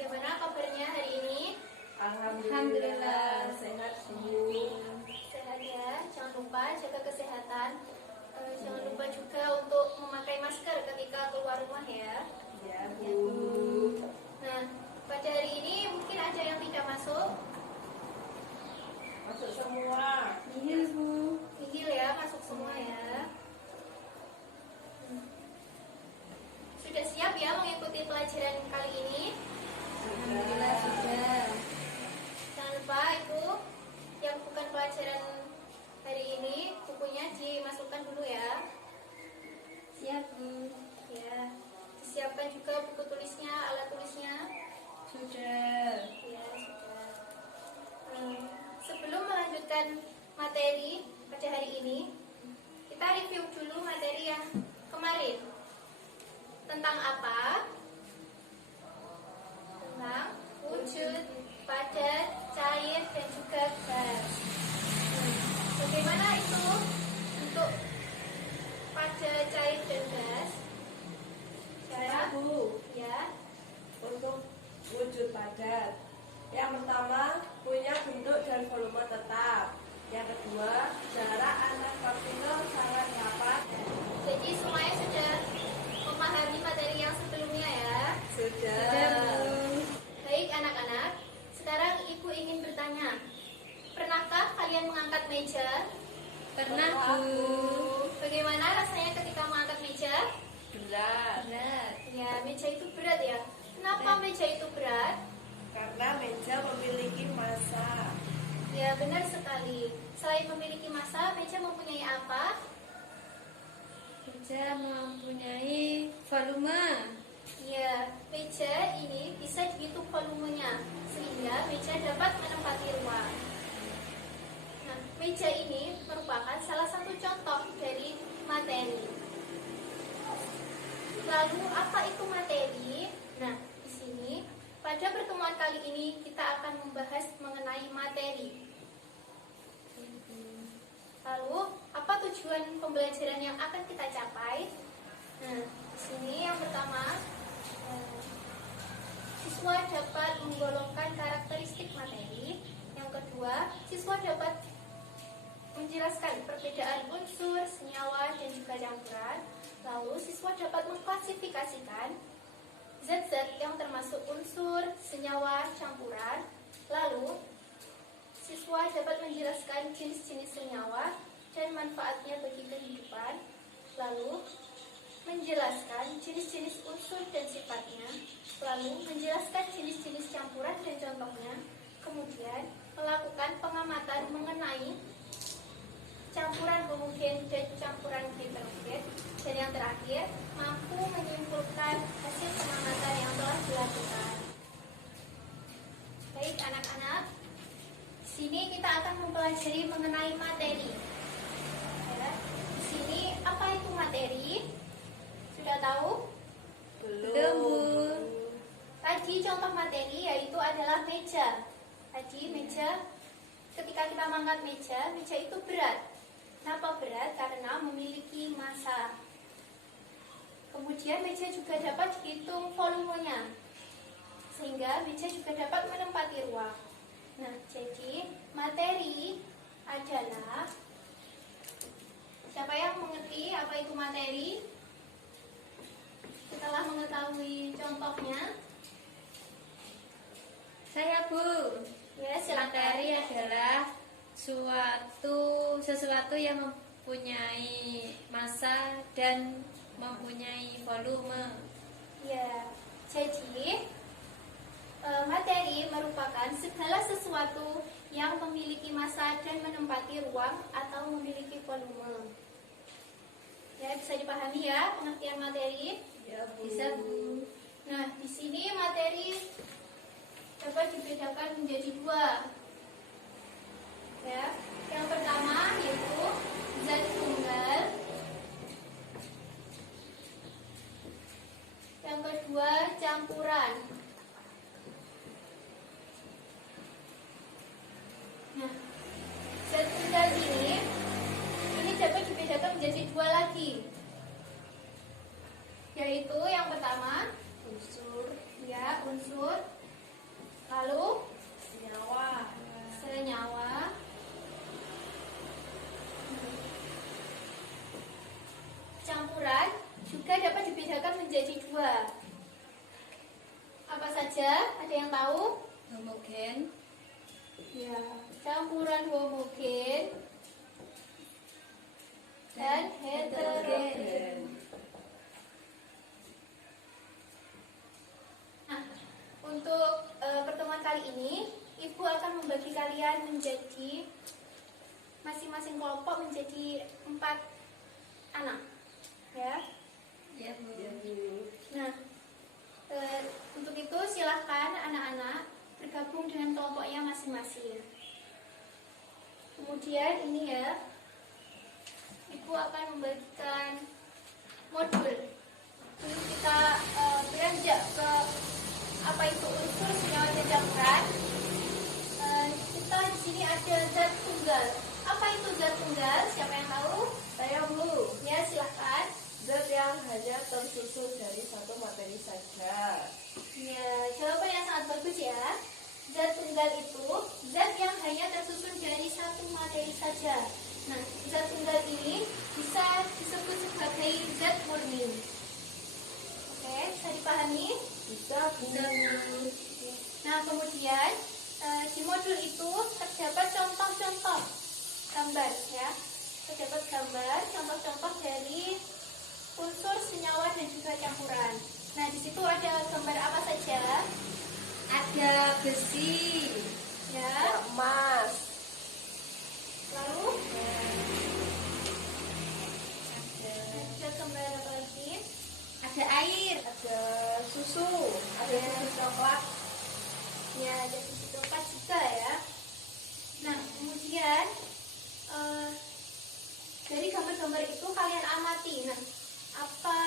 Bagaimana kabarnya hari ini? Alhamdulillah sehat Bu. Sehat ya. Jangan lupa jaga kesehatan. Jangan lupa juga untuk memakai masker ketika keluar rumah ya. Ya Bu. Nah, pada hari ini mungkin ada yang tidak masuk. Masuk semua. Nihil Bu. Nihil ya, masuk semua ya. Sudah siap ya mengikuti pelajaran kali ini? Alhamdulillah sudah. Jangan lupa itu yang bukan pelajaran hari ini, bukunya dimasukkan dulu ya. Siap Bu. Ya, disiapkan juga buku tulisnya, alat tulisnya. Sudah. Ya, sudah. Sebelum melanjutkan materi pada hari ini, kita review dulu materi yang kemarin. Tentang apa? Tentang wujud, padat, cair, dan juga gas. Bagaimana itu untuk padat, cair, dan gas? Saya Bu. Ya. Untuk wujud padat, yang pertama punya bentuk dan volume tetap. Yang kedua, jarak antar partikel sangat rapat. Jadi semuanya sudah memahami materi yang sebelumnya ya. Sudah. Baik anak-anak, sekarang Ibu ingin bertanya, pernahkah kalian mengangkat meja? Pernah Bu. Bagaimana rasanya ketika mengangkat meja? Berat. Ya, meja itu berat ya. Kenapa meja itu berat? Karena meja memiliki massa. Ya, benar sekali. Selain memiliki massa, meja mempunyai apa? Meja mempunyai volume. Ya, meja ini bisa dihitung volumenya, sehingga meja dapat menempati ruang. Nah, meja ini merupakan salah satu contoh dari materi. Lalu, apa itu materi? Nah, di sini pada pertemuan kali ini kita akan membahas mengenai materi. Lalu, apa tujuan pembelajaran yang akan kita capai? Nah, di sini yang pertama, siswa dapat menggolongkan karakteristik materi. Yang kedua, siswa dapat menjelaskan perbedaan unsur, senyawa, dan juga campuran. Lalu, siswa dapat mengklasifikasikan zat-zat yang termasuk unsur, senyawa, campuran. Lalu, siswa dapat menjelaskan jenis-jenis senyawa dan manfaatnya bagi kehidupan. Lalu, menjelaskan jenis-jenis unsur dan sifatnya. Lalu, menjelaskan jenis-jenis campuran dan contohnya. Kemudian, melakukan pengamatan mengenai campuran homogen dan campuran heterogen. Dan yang terakhir, mampu menyimpulkan hasil pengamatan yang telah dilakukan. Baik anak-anak, di sini kita akan mempelajari mengenai materi. Ya, di sini apa itu materi? Sudah tahu? Belum Bu. Tadi contoh materi yaitu adalah meja. Tadi meja, ketika kita mengangkat meja, meja itu berat. Kenapa berat? Karena memiliki massa. Kemudian meja juga dapat dihitung volumenya, sehingga meja juga dapat menempati ruang. Nah, jadi materi adalah, siapa yang mengerti apa itu materi? Setelah mengetahui contohnya, Saya Bu. ya silakan. Materi adalah sesuatu yang mempunyai massa dan mempunyai volume. Ya, jadi materi merupakan segala sesuatu yang memiliki massa dan menempati ruang atau memiliki volume. Ya, bisa dipahami ya pengertian materi? Ya Bu. Bisa Bu. Nah, di sini materi dapat dibedakan menjadi dua. Ya, yang pertama yaitu zat tunggal. Yang kedua campuran. Nah, zat tunggal ini dapat dibedakan menjadi dua lagi. Yaitu yang pertama Unsur. ya unsur, saja? Ada yang tahu? Homogen. Ya, campuran homogen dan heterogen. Nah, untuk pertemuan kali ini, Ibu akan membagi kalian menjadi masing-masing kelompok menjadi 4 anak, ya. Ya, Bu. Ya, Bu. Nah, untuk itu silahkan anak-anak bergabung dengan kelompoknya masing-masing. Kemudian ini ya, Ibu akan membagikan modul. Dulu kita beranjak ke apa itu unsur senyawa dan campuran. Kita di sini ada zat tunggal. Apa itu zat tunggal? Siapa yang tahu? Saya, Bu. Ya, silahkan. Zat yang hanya tersusun dari satu materi saja. Ya, jawaban yang sangat bagus ya. Zat tunggal itu zat yang hanya tersusun dari satu materi saja. Nah, zat tunggal ini bisa disebut sebagai zat murni. Oke, bisa dipahami? Bisa, Bu. Nah, kemudian di modul itu terdapat contoh-contoh gambar ya. Terdapat gambar contoh-contoh dari unsur senyawa dan juga campuran. Nah, di situ ada gambar apa saja? Ada besi. Ya. Emas. Lalu Ada, ada gambar apa lagi? ada air. Ada susu. Ada susu coklat. Ya, ada susu coklat juga ya. Nah, kemudian dari gambar-gambar itu kalian amati. Nah, apa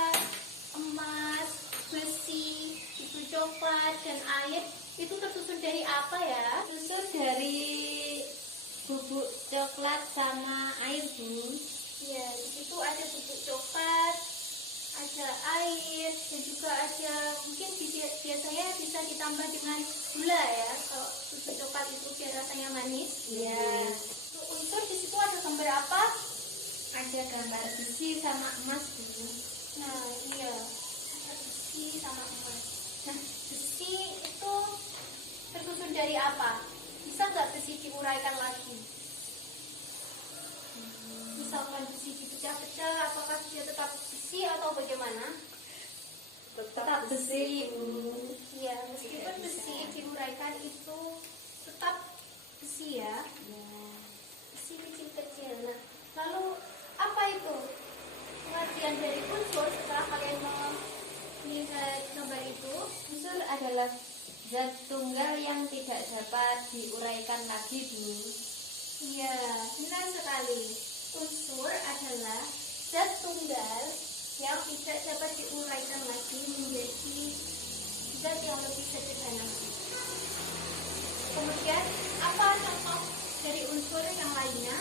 emas, besi, susu coklat, dan air itu tersusun dari apa ya? Susun dari bubuk coklat sama air, Bu. Ya, di situ ada bubuk coklat, ada air, dan juga ada mungkin biasanya bisa ditambah dengan gula ya. Kalau susu coklat itu biar rasanya manis. Iya. Untuk unsur di situ ada gambar apa? Ada gambar besi sama emas, Bu. Nah, iya, ada besi sama emas. Nah, besi itu tersusun dari apa? Bisa nggak besi diuraikan lagi? Misalkan besi dipecah-pecah, apakah dia tetap besi atau bagaimana? Tetap besi, Bu. Iya, meskipun besi diuraikan itu tetap besi ya. Besi kecil-kecil. Nah, lalu apa itu pengertian dari unsur setelah kalian melihat gambar itu? Unsur adalah zat tunggal yang tidak dapat diuraikan lagi, Bu. Iya, benar sekali. Unsur adalah zat tunggal yang tidak dapat diuraikan lagi menjadi zat yang lebih sederhana. Kemudian, apa contoh dari unsur yang lainnya?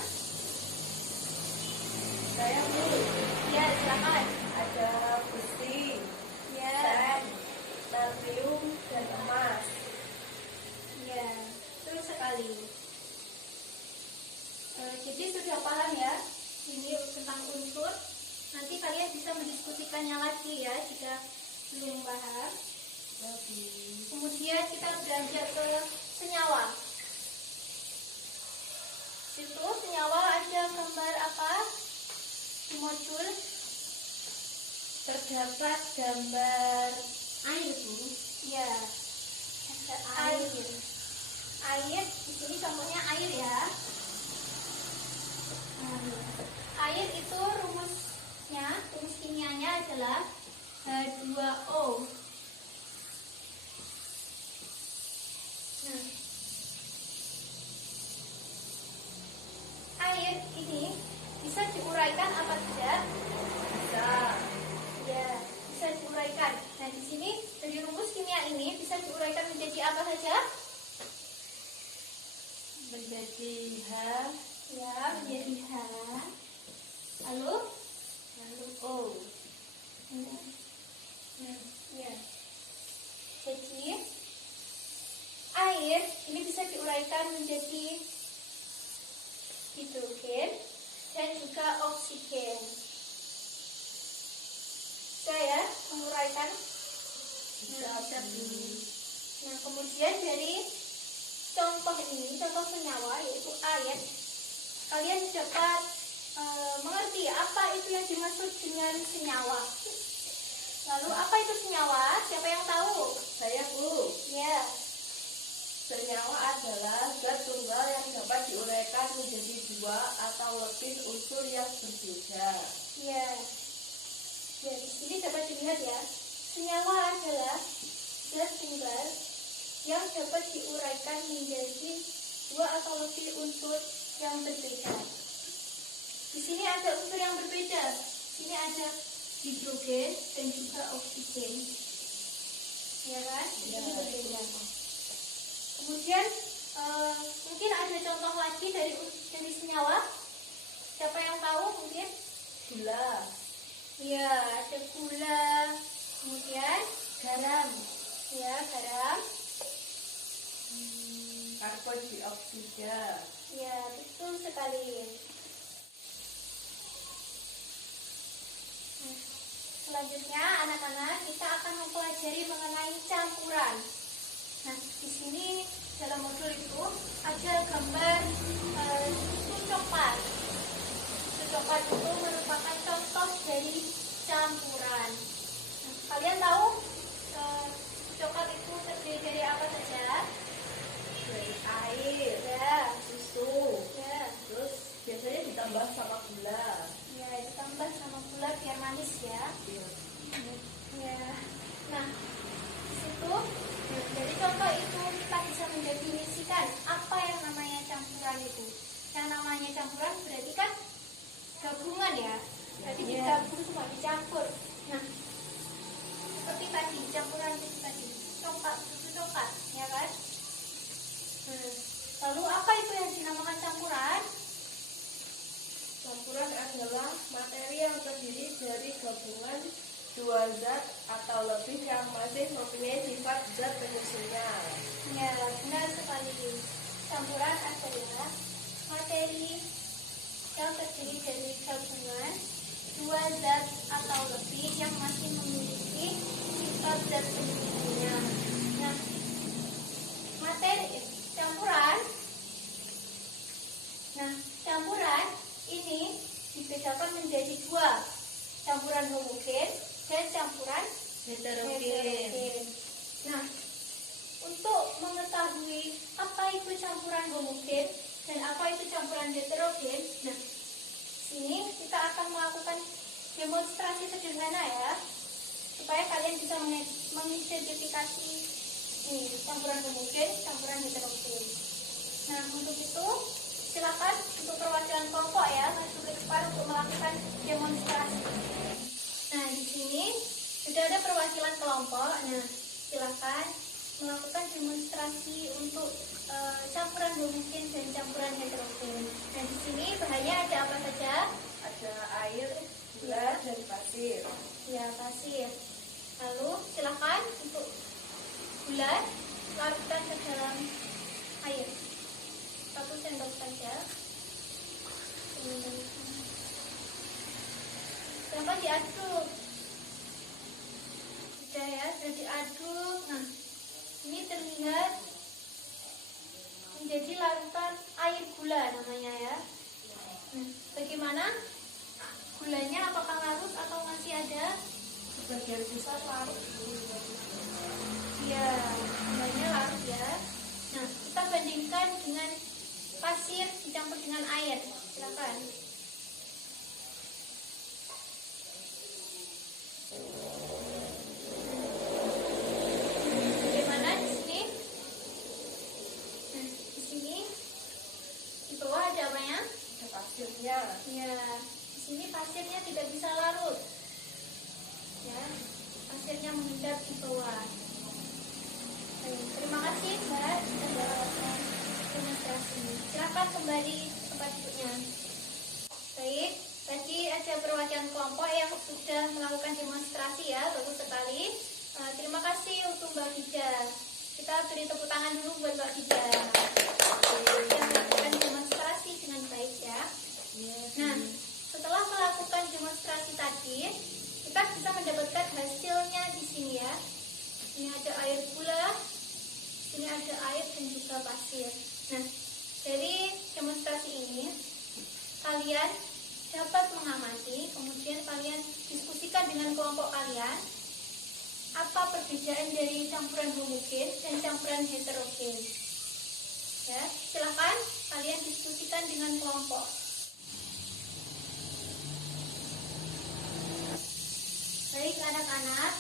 Saya, Bu. Ya, silakan. Ada besi, Ya, sen, natrium, dan emas. ya, betul sekali. Jadi sudah paham ya ini tentang unsur. Nanti kalian bisa mendiskusikannya lagi ya jika belum paham. Kemudian kita beranjak ke senyawa. Situ senyawa ada gambar apa di modul? Terdapat gambar air, Bu. Ya, ada air. Air di sini contohnya air ya. Air itu rumus kimianya adalah H2O. Nah, air ini bisa diuraikan apa tidak? Bisa. Ya, bisa diuraikan. Nah, di sini dari rumus kimia ini bisa diuraikan menjadi apa saja? Menjadi H, Ya, menjadi H. Lalu O. ya. Jadi air ini bisa diuraikan menjadi hidrogen dan juga oksigen. Bisa ya menguraikan? Bisa, Bu. Kemudian dari contoh ini, contoh senyawa yaitu air, kalian dapat mengerti apa itu yang dimaksud dengan senyawa. Lalu apa itu senyawa? Siapa yang tahu? Saya Bu. Ya, Senyawa adalah zat tunggal yang dapat diuraikan menjadi dua atau lebih unsur yang berbeda. ya. Ya, di sini dapat dilihat ya. Senyawa adalah zat tunggal yang dapat diuraikan menjadi dua atau lebih unsur yang berbeda. Di sini ada unsur yang berbeda. Di sini ada hidrogen dan juga oksigen. Ya kan? Ini Ya. berbeda. Kemudian mungkin ada contoh lagi dari senyawa. Siapa yang tahu mungkin? Gula, Ya, ada gula. Kemudian Garam. ya garam. karbon dioksida, Ya, betul sekali. Nah, selanjutnya anak-anak kita akan mempelajari mengenai campuran. Nah, di sini dalam modul itu ada gambar susu coklat. Susu coklat itu merupakan contoh dari campuran. Nah, kalian tahu susu coklat itu terdiri dari apa saja? dari air, Ya, susu, ya. terus biasanya ditambah sama gula. Ya, ditambah sama gula biar manis ya. Ya. Nah, di situ dari contoh itu kita bisa mendefinisikan apa yang namanya campuran itu. Yang namanya campuran berarti kan gabungan ya. Berarti digabung semua, dicampur. Nah, seperti tadi campuran itu tadi coklat, susu coklat, ya kan? Lalu apa itu yang dinamakan campuran? Campuran adalah materi yang terdiri dari gabungan dua zat atau lebih yang masih mempunyai sifat zat penyusunnya. Ya, benar sekali. Campuran adalah materi yang terdiri dari gabungan dua zat atau lebih yang masih memiliki sifat zat penyusunnya. Nah, materi campuran. Nah, campuran ini dibedakan menjadi dua, campuran homogen dan campuran heterogen. Nah, untuk mengetahui apa itu campuran homogen dan apa itu campuran heterogen, nah, sini kita akan melakukan demonstrasi sederhana ya, supaya kalian bisa mengidentifikasi ini campuran homogen, campuran heterogen. Nah, untuk itu silakan untuk perwakilan kelompok ya maju ke depan untuk melakukan demonstrasi. Nah, di sini sudah ada perwakilan kelompok. Nah, silakan melakukan demonstrasi untuk campuran homogen dan campuran heterogen. Nah, di sini bahannya ada apa saja? Ada air, gula, dan pasir. Ya, pasir. Lalu silakan untuk gula larutkan ke dalam air. 1 sendok saja. Silakan diaduk. Sudah ya, sudah diaduk. Nah, ini terlihat menjadi larutan air gula namanya ya. Nah, bagaimana? Gulanya apakah larut atau masih ada? Sebagian besar larut. Iya, gulanya larut ya. Nah, kita bandingkan dengan pasir dicampur dengan air. Silakan. Bagaimana di sini? Nah, di sini di bawah ada apanya? Ada pasirnya. Ya, di sini pasirnya tidak bisa larut. Ya, pasirnya mengendap di bawah. Baik, terima kasih Mbak sudah melakukan demonstrasi. Silakan kembali ke tempat duduknya. Baik, tadi ada perwakilan kelompok yang sudah melakukan demonstrasi ya, bagus sekali. Terima kasih untuk Mbak Gija. Kita beri tepuk tangan dulu buat Mbak Gija yang melakukan demonstrasi dengan baik ya. Nah, setelah melakukan demonstrasi tadi, kita bisa mendapatkan hasilnya di sini ya. Ini ada air gula, sini ada hasil. Nah, dari demonstrasi ini kalian dapat mengamati, kemudian kalian diskusikan dengan kelompok kalian apa perbedaan dari campuran homogen dan campuran heterogen. Ya, silakan kalian diskusikan dengan kelompok. Baik anak-anak,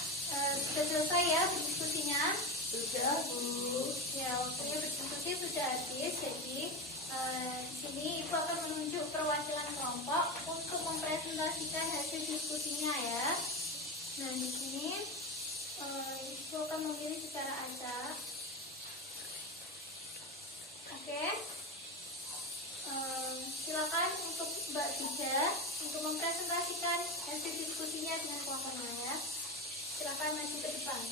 sudah selesai ya berdiskusinya? Sudah, Bu. Ya, waktunya berdiskusi sudah habis. Jadi di sini Ibu akan menunjuk perwakilan kelompok untuk mempresentasikan hasil diskusinya ya. Nah, di sini Ibu akan memilih secara acak. Oke. Silakan untuk Mbak Dija untuk mempresentasikan hasil diskusinya dengan kelompoknya ya. Silakan maju ke depan.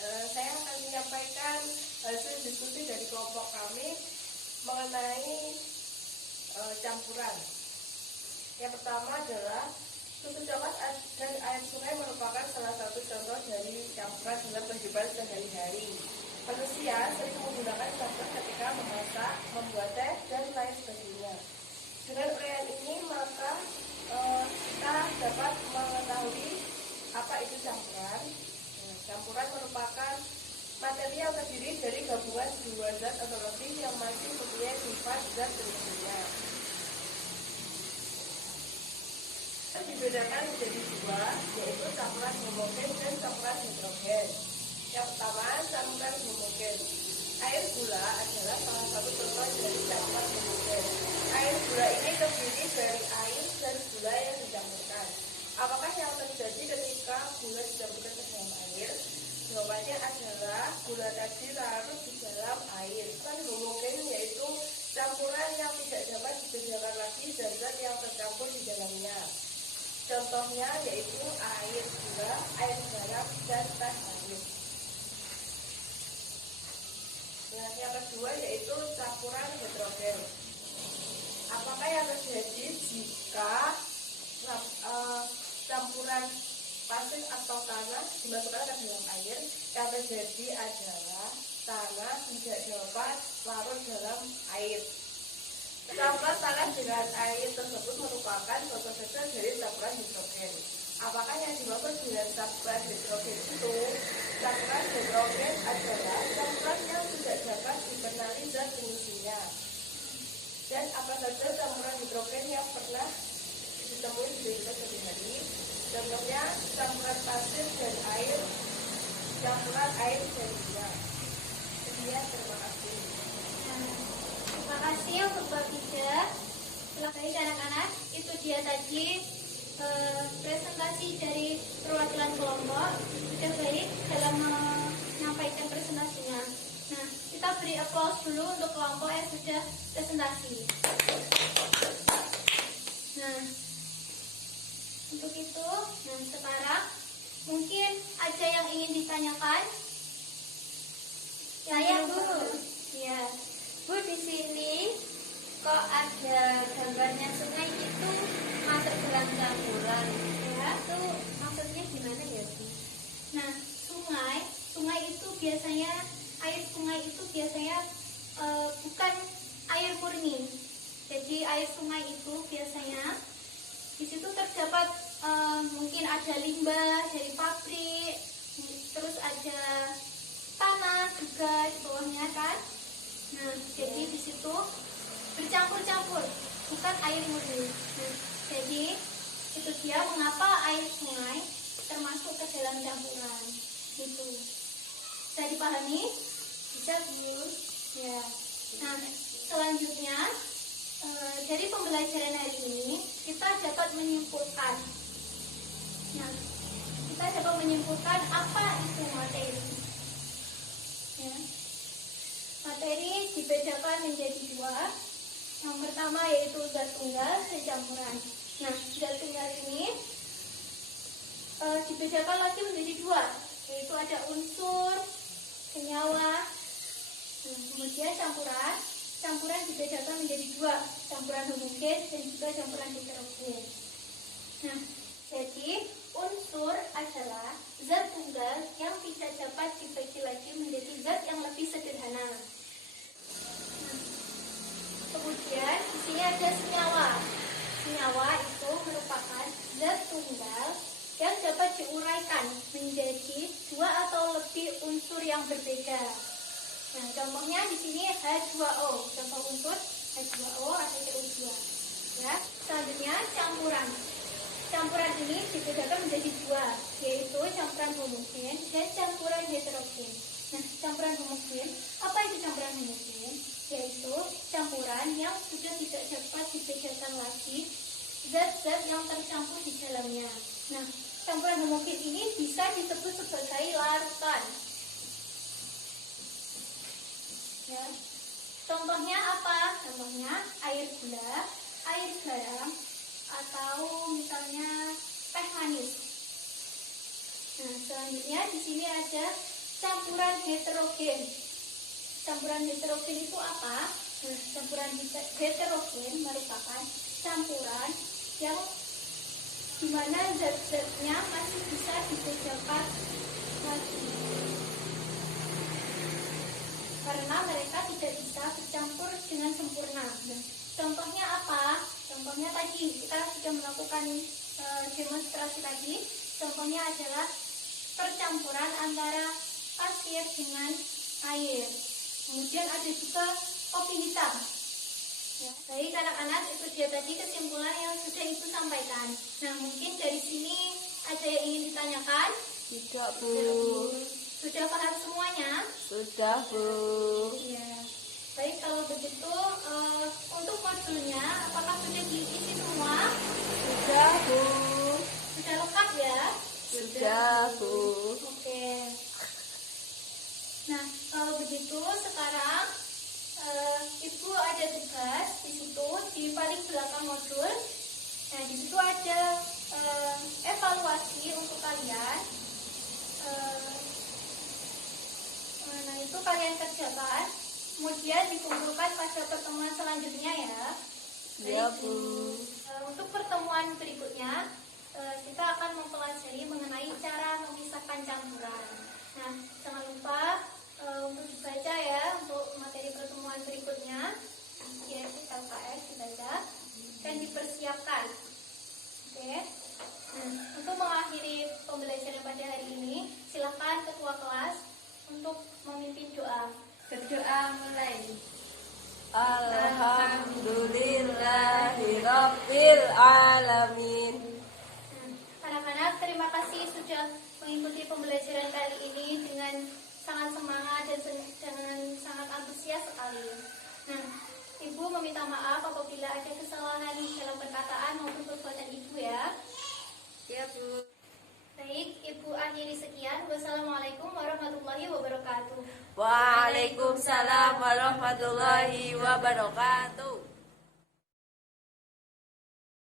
Saya akan menyampaikan hasil diskusi dari kelompok kami mengenai campuran. Yang pertama adalah susu coklat dan air sungai merupakan salah satu contoh dari campuran dalam kehidupan sehari-hari. Manusia sering menggunakan campuran ketika memasak, membuat teh, dan lain sebagainya. Dengan uraian ini maka kita dapat mengetahui apa itu campuran. Campuran merupakan materi yang terdiri dari gabungan dua zat atau lebih yang masih mempunyai sifat zat berbeda. Dibedakan menjadi dua, yaitu campuran homogen dan campuran heterogen. Yang pertama, campuran homogen. Air gula adalah salah satu contoh dari campuran homogen. Air gula ini terdiri dari air dan gula yang dicampurkan. Apakah yang terjadi ketika gula dicampurkan ke dalam air? Jawabannya adalah gula tadi larut di dalam air. Homogen yaitu campuran yang tidak dapat dibedakan lagi zat-zat yang tercampur di dalamnya. Contohnya yaitu air gula, air garam, dan teh air. Yang kedua yaitu campuran heterogen. Apakah yang terjadi jika campuran pasir atau tanah dimasukkan ke dalam air? Yang terjadi adalah tanah tidak dapat larut dalam air. Campuran tanah dengan air tersebut merupakan contoh kecil dari campuran hidrogen. Apakah yang dimaksud dengan campuran hidrogen itu? Campuran hidrogen adalah campuran yang tidak dapat dikenali zat pengisinya. Dan apa saja campuran hidrogen yang pernah ditemui di kehidupan sehari-hari? Contohnya campuran pasir dan air, campuran air dan minyak. Sekian, terima kasih. Terima kasih untuk Mbak Dija. Baik anak-anak, itu dia tadi presentasi dari perwakilan kelompok. Sudah baik dalam menyampaikan presentasinya. Nah, kita beri aplaus dulu untuk kelompok yang sudah presentasi. Nah, untuk itu, sekarang mungkin ada yang ingin ditanyakan. Saya Bu. Ya. Bu, di sini kok ada gambarnya sungai itu masuk dalam campuran? Ya. Itu maksudnya gimana ya Bu? Nah, sungai itu biasanya air sungai itu biasanya bukan air murni. Jadi air sungai itu biasanya di situ terdapat mungkin ada limbah dari pabrik, terus ada tanah juga di bawahnya kan. Nah, jadi di situ bercampur-campur, bukan air murni. Nah, jadi itu dia mengapa air sungai termasuk ke dalam campuran. Itu bisa dipahami? Bisa Bu? Ya. Nah, selanjutnya dari pembelajaran hari ini kita dapat menyimpulkan. Nah, kita dapat menyimpulkan apa itu materi. Ya. Materi dibedakan menjadi dua. Yang pertama yaitu zat tunggal dan campuran. Nah, zat tunggal ini dibedakan lagi menjadi dua, yaitu ada unsur, senyawa. Nah, kemudian campuran dibedakan menjadi dua, campuran homogen dan juga campuran heterogen. Nah, jadi unsur adalah zat tunggal yang tidak dapat dibagi lagi menjadi zat yang lebih sederhana. Nah, contohnya di sini H2O. Contoh unsur H2O atau CO2. Ya, selanjutnya campuran. Campuran ini dibedakan menjadi dua, yaitu campuran homogen dan campuran heterogen. Nah, campuran homogen, apa itu campuran homogen? Yaitu campuran yang sudah tidak dapat dibedakan lagi zat-zat yang tercampur di dalamnya. Nah, campuran homogen ini bisa disebut sebagai larutan. Ya. Contohnya apa? Contohnya air gula, air garam, atau misalnya teh manis. Nah, selanjutnya di sini ada campuran heterogen. Campuran heterogen itu apa? Nah, campuran heterogen merupakan campuran yang dimana zat-zatnya masih bisa dibedakan lagi, karena mereka tidak bisa bercampur dengan sempurna. Nah, contohnya apa? Contohnya tadi kita sudah melakukan demonstrasi tadi. Contohnya adalah percampuran antara pasir dengan air. Kemudian ada juga kopi hitam. Ya, baik anak-anak, itu dia tadi kesimpulan yang sudah Ibu sampaikan. Nah, mungkin dari sini ada yang ingin ditanyakan? Tidak, Bu. Sudah paham semuanya? Sudah, Bu. Iya. Baik, kalau begitu untuk modulnya apakah sudah diisi semua? Sudah, Bu. Sudah lengkap ya? Sudah, Bu. Oke. Nah, kalau begitu sekarang Ibu ada tugas di situ di paling belakang modul. Nah, di situ ada evaluasi untuk kalian. Nah, itu kalian kerjakan. Kemudian dikumpulkan pada pertemuan selanjutnya ya. Ya, Bu. Untuk pertemuan berikutnya kita akan mempelajari mengenai cara memisahkan campuran. Nah, jangan lupa untuk dibaca ya untuk materi pertemuan berikutnya, yaitu LKS dibaca dan dipersiapkan. Oke. Nah, untuk mengakhiri pembelajaran pada hari ini, silakan ketua kelas untuk memimpin doa. Berdoa mulai. Alhamdulillahirabbil alamin. Anak-anak, terima kasih sudah mengikuti pembelajaran kali ini dengan sangat semangat dan dengan sangat antusias sekali. Nah, Ibu meminta maaf apabila ada kesalahan dalam perkataan maupun perbuatan Ibu ya. Ya, Bu. Baik, Ibu akhiri sekian. Wassalamualaikum warahmatullahi wabarakatuh. Waalaikumsalam warahmatullahi wabarakatuh.